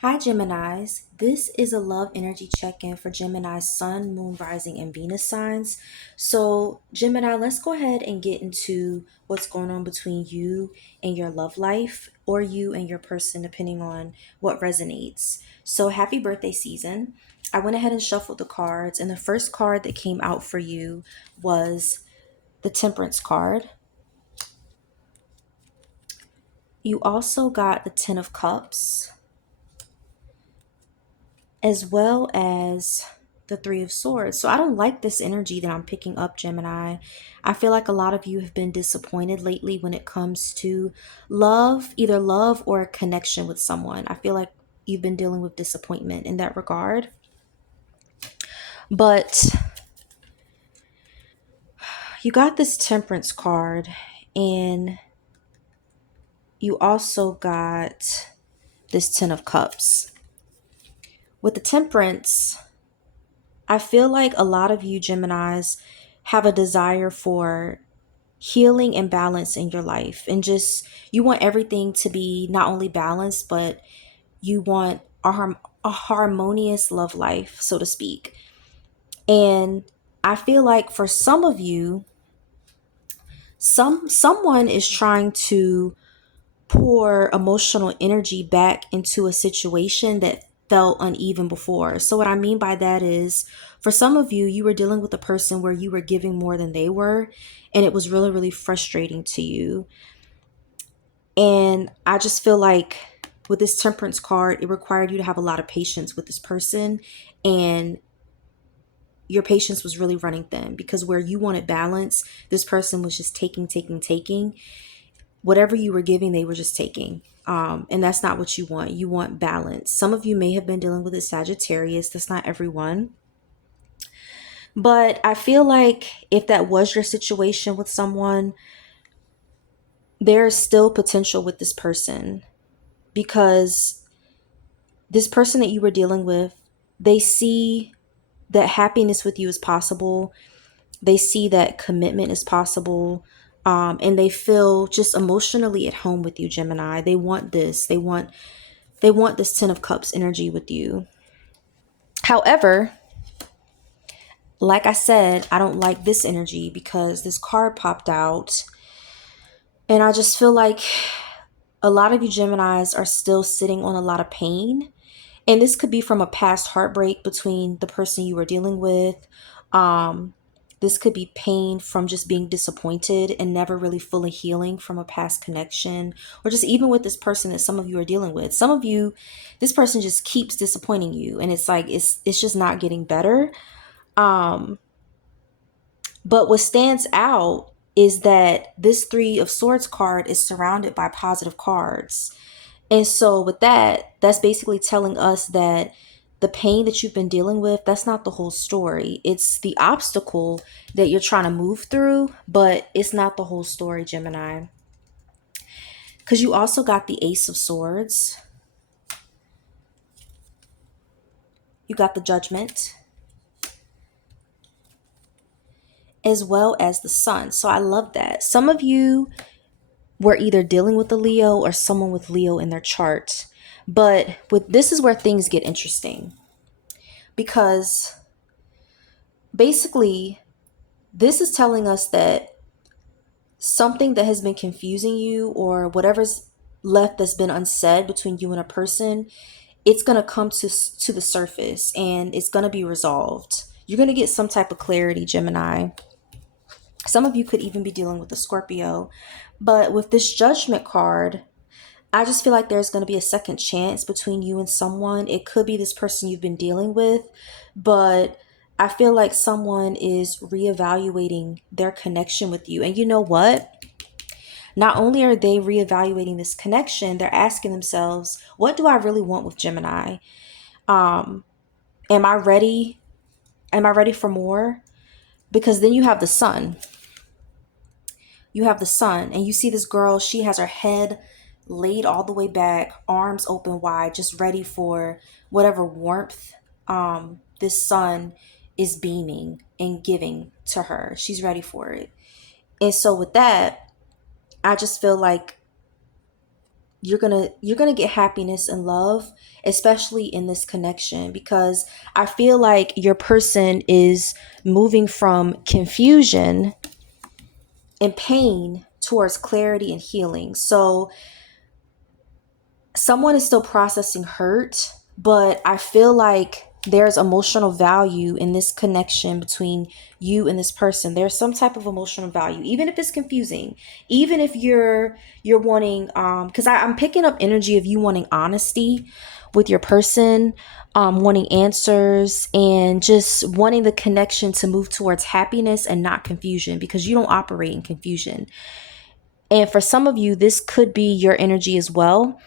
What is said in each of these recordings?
Hi, Geminis. This is a love energy check in for Gemini's Sun, Moon, Rising, and Venus signs. So, Gemini, let's go ahead and get into what's going on between you and your love life, or you and your person, depending on what resonates. So, happy birthday season. I went ahead and shuffled the cards, and the first card that came out for you was the Temperance card. You also got the Ten of Cups, as well as the Three of Swords. So I don't like this energy that I'm picking up, Gemini. I feel like a lot of you have been disappointed lately when it comes to love, either love or a connection with someone. I feel like you've been dealing with disappointment in that regard. But you got this Temperance card, and you also got this Ten of Cups. With the Temperance, I feel like a lot of you Geminis have a desire for healing and balance in your life, and just you want everything to be not only balanced, but you want a harmonious love life, so to speak. And I feel like for some of you, someone is trying to pour emotional energy back into a situation that felt uneven before. So what I mean by that is, for some of you, you were dealing with a person where you were giving more than they were, and it was really, really frustrating to you. And I just feel like with this Temperance card, it required you to have a lot of patience with this person, and your patience was really running thin, because where you wanted balance, this person was just taking, taking, taking. Whatever you were giving, they were just taking. And that's not what you want. You want balance. Some of you may have been dealing with a Sagittarius. That's not everyone. But I feel like if that was your situation with someone, there's still potential with this person, because this person that you were dealing with, they see that happiness with you is possible. They see that commitment is possible. And they feel just emotionally at home with you, Gemini. They want this. They want this Ten of Cups energy with you. However, like I said, I don't like this energy because this card popped out, and I just feel like a lot of you Geminis are still sitting on a lot of pain. And this could be from a past heartbreak between the person you were dealing with. Um, this could be pain from just being disappointed and never really fully healing from a past connection, or just even with this person that some of you are dealing with. Some of you, this person just keeps disappointing you, and it's like it's just not getting better. Um, but what stands out is that this Three of Swords card is surrounded by positive cards. And so with that, that's basically telling us that the pain that you've been dealing with, that's not the whole story. It's the obstacle that you're trying to move through, but it's not the whole story, Gemini. Because you also got the Ace of Swords. You got the Judgment, as well as the Sun. So I love that. Some of you were either dealing with a Leo or someone with Leo in their chart. But with this is where things get interesting, because basically this is telling us that something that has been confusing you, or whatever's left that's been unsaid between you and a person, it's going to come to the surface, and it's going to be resolved. You're going to get some type of clarity, Gemini. Some of you could even be dealing with a Scorpio. But with this Judgment card, I just feel like there's going to be a second chance between you and someone. It could be this person you've been dealing with, but I feel like someone is reevaluating their connection with you. And you know what? Not only are they reevaluating this connection, they're asking themselves, what do I really want with Gemini? Um, am I ready? Am I ready for more? Because then you have the Sun. You have the Sun, and you see this girl, she has her head laid all the way back, arms open wide, just ready for whatever warmth this Sun is beaming and giving to her. She's ready for it. And so with that, I just feel like you're gonna get happiness and love, especially in this connection, because I feel like your person is moving from confusion and pain towards clarity and healing. So someone is still processing hurt, but I feel like there's emotional value in this connection between you and this person. There's some type of emotional value, even if it's confusing, even if you're wanting because I'm picking up energy of you wanting honesty with your person, wanting answers, and just wanting the connection to move towards happiness and not confusion, because you don't operate in confusion. And for some of you, this could be your energy as well.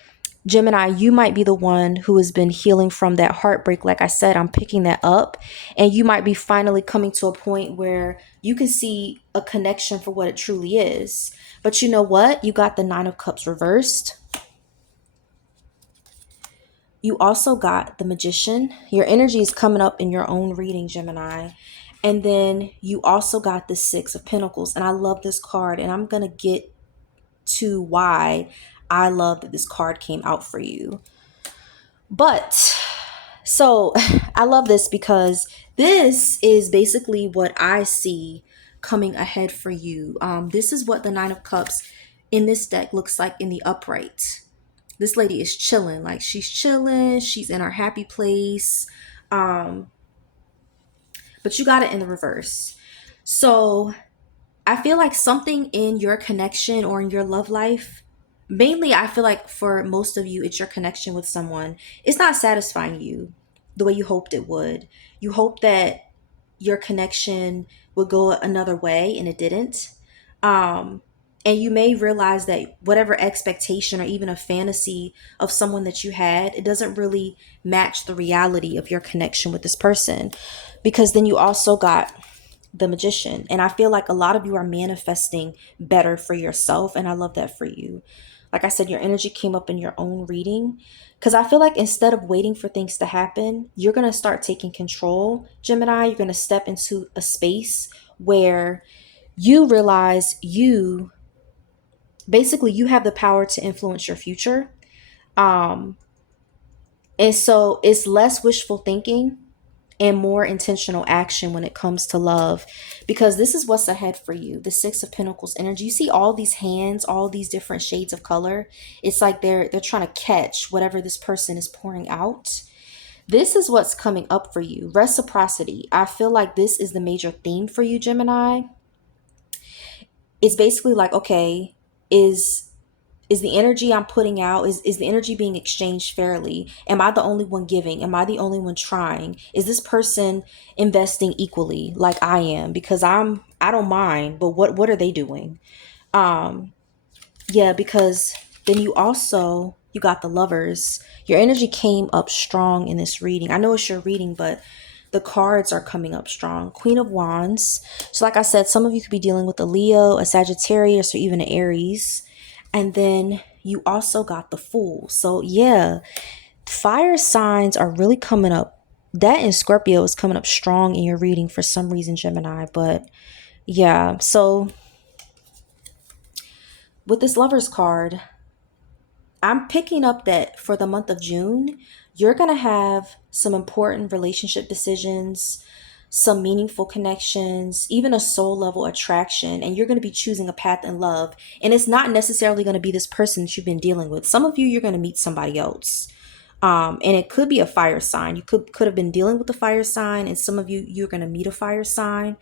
Gemini, you might be the one who has been healing from that heartbreak. Like I said, I'm picking that up. And you might be finally coming to a point where you can see a connection for what it truly is. But you know what? You got the Nine of Cups reversed. You also got the Magician. Your energy is coming up in your own reading, Gemini. And then you also got the Six of Pentacles. And I love this card. And I'm going to get to why I love that this card came out for you. But so I love this because this is basically what I see coming ahead for you. This is what the Nine of Cups in this deck looks like in the upright. This lady is chilling, like she's chilling, she's in her happy place. But you got it in the reverse. So I feel like something in your connection or in your love life, mainly I feel like for most of you, it's your connection with someone. It's not satisfying you the way you hoped it would. You hope that your connection would go another way and it didn't. Um, and you may realize that whatever expectation or even a fantasy of someone that you had, it doesn't really match the reality of your connection with this person. Because then you also got the Magician. And I feel like a lot of you are manifesting better for yourself. And I love that for you. Like I said, your energy came up in your own reading. Because I feel like instead of waiting for things to happen, you're going to start taking control, Gemini. You're going to step into a space where you realize you have the power to influence your future. Um, and so it's less wishful thinking and more intentional action when it comes to love, because this is what's ahead for you. The Six of Pentacles energy, you see all these hands, all these different shades of color. It's like they're trying to catch whatever this person is pouring out. This is what's coming up for you. Reciprocity. I feel like this is the major theme for you, Gemini. It's basically like, okay, is the energy I'm putting out, is the energy being exchanged fairly? Am I the only one giving? Am I the only one trying? Is this person investing equally like I am? Because I don't mind, but what are they doing? Yeah, because then you got the Lovers. Your energy came up strong in this reading. I know it's your reading, but the cards are coming up strong. Queen of Wands. So like I said, some of you could be dealing with a Leo, a Sagittarius, or even an Aries. And then you also got the Fool. So yeah, fire signs are really coming up. That and Scorpio is coming up strong in your reading for some reason, Gemini. But yeah, so with this Lovers card, I'm picking up that for the month of June, you're going to have some important relationship decisions, some meaningful connections, even a soul level attraction, and you're going to be choosing a path in love. And it's not necessarily going to be this person that you've been dealing with. Some of you, you're going to meet somebody else. And it could be a fire sign. You could have been dealing with a fire sign, and some of you, you're going to meet a fire sign.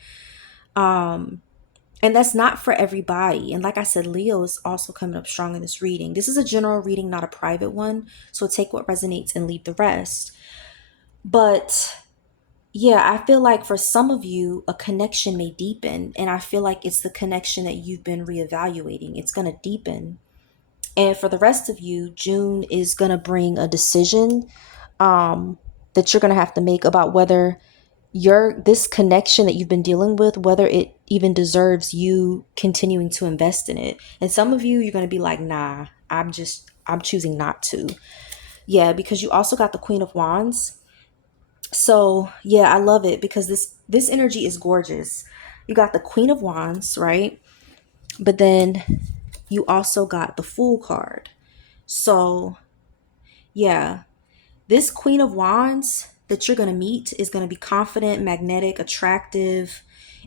And that's not for everybody. And like I said, Leo is also coming up strong in this reading. This is a general reading, not a private one. So take what resonates and leave the rest. But yeah, I feel like for some of you, a connection may deepen. And I feel like it's the connection that you've been reevaluating. It's going to deepen. And for the rest of you, June is going to bring a decision that you're going to have to make about whether this connection that you've been dealing with, whether it even deserves you continuing to invest in it. And some of you, you're going to be like, nah, I'm choosing not to. Yeah, because you also got the Queen of Wands. So yeah, I love it because this energy is gorgeous. You got the Queen of Wands, right? But then you also got the Fool card. So, yeah, this Queen of Wands that you're going to meet is going to be confident, magnetic, attractive,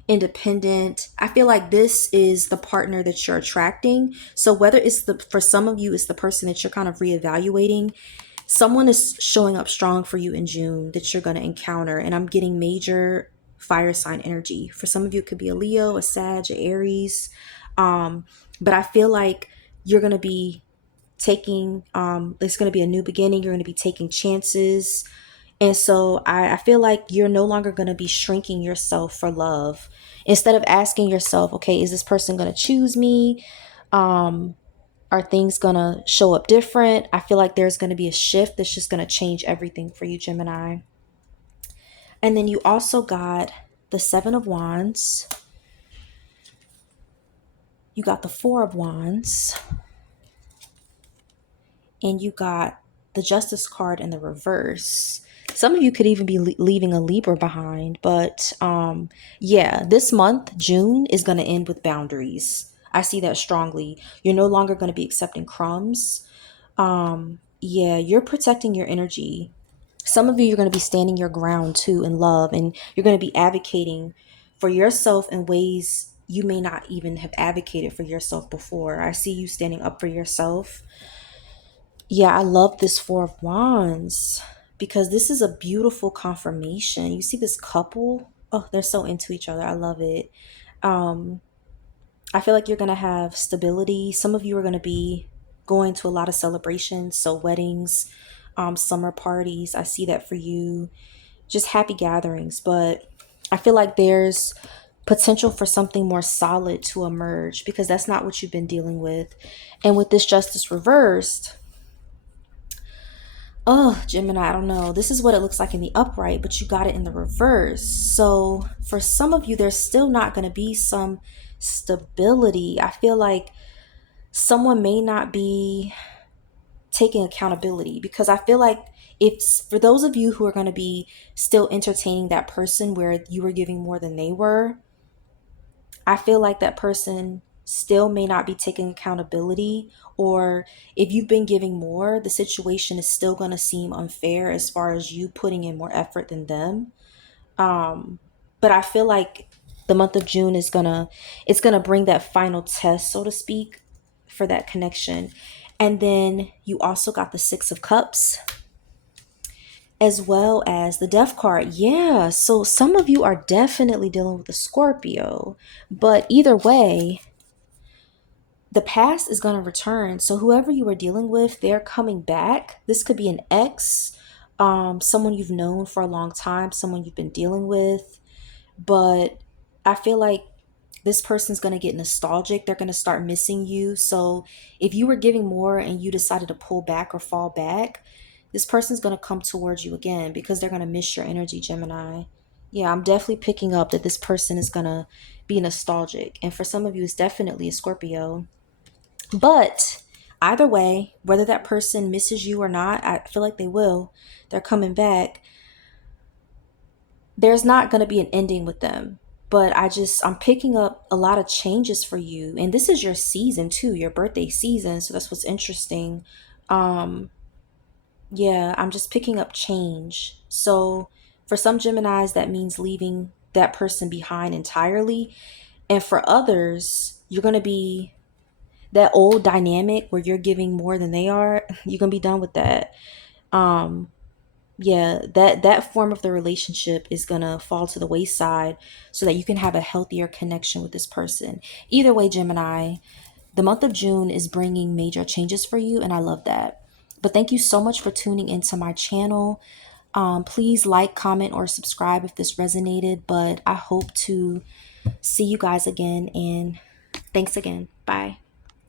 independent. I feel like this is the partner that you're attracting. So whether it's for some of you, it's the person that you're kind of reevaluating. Someone is showing up strong for you in June that you're going to encounter. And I'm getting major fire sign energy. For some of you, it could be a Leo, a Sag, a Aries. But I feel like you're going to be taking, there's going to be a new beginning. You're going to be taking chances. And so I feel like you're no longer going to be shrinking yourself for love. Instead of asking yourself, okay, is this person going to choose me? Are things going to show up different? I feel like there's going to be a shift that's just going to change everything for you, Gemini. And then you also got the Seven of Wands. You got the Four of Wands. And you got the Justice card in the reverse. Some of you could even be leaving a Libra behind, but yeah, this month, June, is going to end with boundaries. I see that strongly. You're no longer going to be accepting crumbs. Yeah, you're protecting your energy. Some of you are going to be standing your ground too in love, and you're going to be advocating for yourself in ways you may not even have advocated for yourself before. I see you standing up for yourself. Yeah, I love this Four of Wands because this is a beautiful confirmation. You see this couple? Oh, they're so into each other. I love it. Um, I feel like you're going to have stability. Some of you are going to be going to a lot of celebrations, so weddings, summer parties. I see that for you. Just happy gatherings, but I feel like there's potential for something more solid to emerge because that's not what you've been dealing with. And with this Justice reversed, oh, Gemini, I don't know. This is what it looks like in the upright, but you got it in the reverse. So for some of you, there's still not going to be some stability. I feel like someone may not be taking accountability because I feel like it's for those of you who are going to be still entertaining that person where you were giving more than they were. I feel like that person still may not be taking accountability, or if you've been giving more, the situation is still going to seem unfair as far as you putting in more effort than them. But I feel like the month of June is gonna bring that final test, so to speak, for that connection. And then you also got the Six of Cups as well as the Death card. Yeah, so some of you are definitely dealing with a Scorpio, but either way, the past is going to return. So whoever you are dealing with, they're coming back. This could be an ex, someone you've known for a long time, someone you've been dealing with. But I feel like this person's going to get nostalgic. They're going to start missing you. So if you were giving more and you decided to pull back or fall back, this person's going to come towards you again because they're going to miss your energy, Gemini. Yeah, I'm definitely picking up that this person is going to be nostalgic. And for some of you, it's definitely a Scorpio. But either way, whether that person misses you or not, I feel like they will. They're coming back. There's not going to be an ending with them. But I'm picking up a lot of changes for you. And this is your season too, your birthday season. So that's what's interesting. Um, yeah, I'm just picking up change. So for some Geminis, that means leaving that person behind entirely. And for others, you're going to be that old dynamic where you're giving more than they are. You're going to be done with that. Um, yeah, that form of the relationship is going to fall to the wayside so that you can have a healthier connection with this person. Either way, Gemini, the month of June is bringing major changes for you, and I love that. But thank you so much for tuning into my channel. Please like, comment, or subscribe if this resonated. But I hope to see you guys again, and thanks again. Bye.